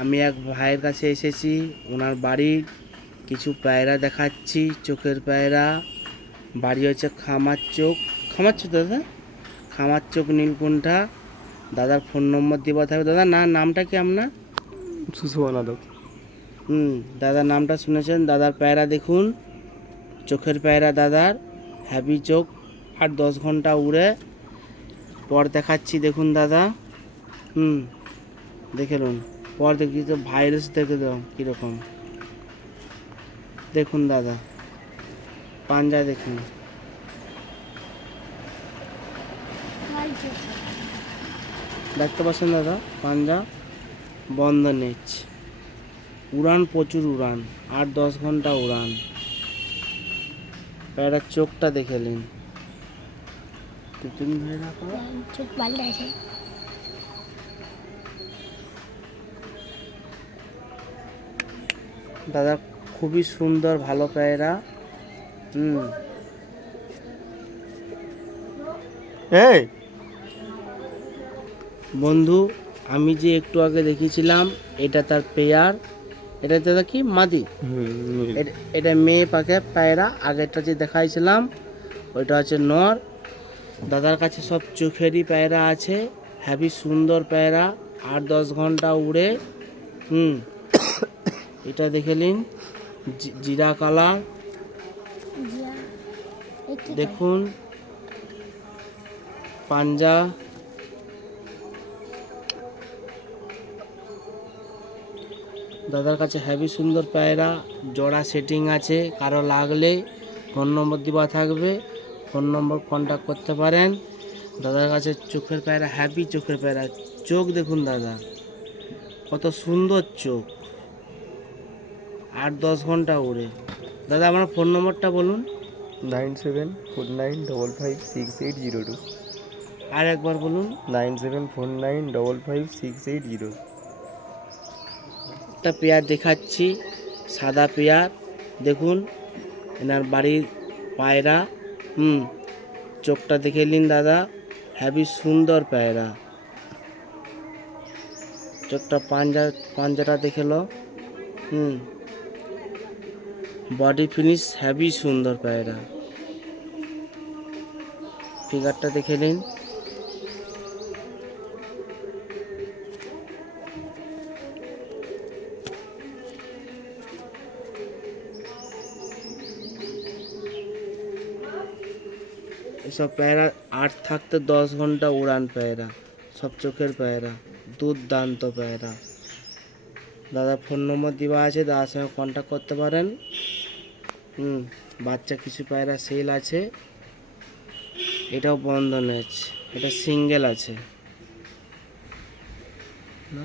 আমি এক ভাইয়ের কাছে এসেছি ওনার বাড়ির কিছু পায়রা দেখাচ্ছি চোখের পায়রা। বাড়ি হচ্ছে খামার চোখ। খামার চোখ দাদা? খামার চোখ নীলকুণ্ঠা দাদার ফোন নম্বর দেওয়া থাকবে দাদা না নামটা কি আপনার? সুসুমানা দত্ত হুম দাদার নামটা শুনেছেন। দাদার পায়রা দেখুন। চোখের পায়রা দাদার হ্যাপি চোখ। আর দশ ঘণ্টা উড়ে পর দেখাচ্ছি দেখুন দাদা। হুম দেখে নিন। পর দেখি তো ভাইরাস দেখে দাও কীরকম। দেখুন দাদা, পাঞ্জা দেখুন। দেখতে পাচ্ছেন দাদা, পাঞ্জা বন্ধ নেচ উড়ান প্রচুর উড়ান, আট দশ ঘণ্টা উড়ান। প্যারার চোখটা দেখে নিন। তুমি চোখ আছে। দাদা খুবই সুন্দর ভালো পায়রা। হুম। এই। বন্ধু আমি যে একটু আগে দেখিয়েছিলাম এটা তার পেয়ার। এটা দাদা কি? মাদি। এটা- এটা মেয়ে পাখে পায়রা। আগেরটা যে দেখাইছিলাম ওইটা হচ্ছে নর। দাদার কাছে সব চোখেরই পায়রা আছে। হ্যাভি সুন্দর পায়রা। আট দশ ঘণ্টা উড়ে। হুম। এটা দেখে নিন। জিরা কালার। দেখুন। পাঞ্জা। দাদার কাছে হেভি সুন্দর পায়রা। জোড়া সেটিং আছে। কারও লাগলে ফোন নম্বর দেওয়া থাকবে। ফোন নম্বর কন্ট্যাক্ট করতে পারেন। দাদার কাছে চোখের পায়রা হ্যাপি চোখের পায়রা। চোখ দেখুন দাদা। কত সুন্দর চোখ। আট দশ ঘণ্টা উড়ে দাদা আমার ফোন নম্বরটা বলুন। Nine seven four nine double five six eight zero two. আর একবার বলুন। Nine seven four nine double five six eight zero. একটা পেয়ার দেখাচ্ছি সাদা পেয়ার। দেখুন এনার বাড়ির পায়রা হুম চোখটা দেখে নিন দাদা হ্যাভি সুন্দর পায়রা। চোখটা পাঞ্জা পাঞ্জাটা দেখে লো হুম। বডি ফিনিশ হ্যাভি সুন্দর পায়রা। ফিগারটা দেখে নিন। এসব পায়রা আট থাকতে দশ ঘণ্টা উড়ান পায়রা, সব চোখের পায়রা, দুর্দান্ত পায়রা। দাদা ফোন নম্বর দেওয়া আছে, দাদার সঙ্গে কন্ট্যাক্ট করতে পারেন। হুম, বাচ্চা কিছু পায়রা সেল আছে। এটাও বন্ধন আছে এটা সিঙ্গেল আছে। না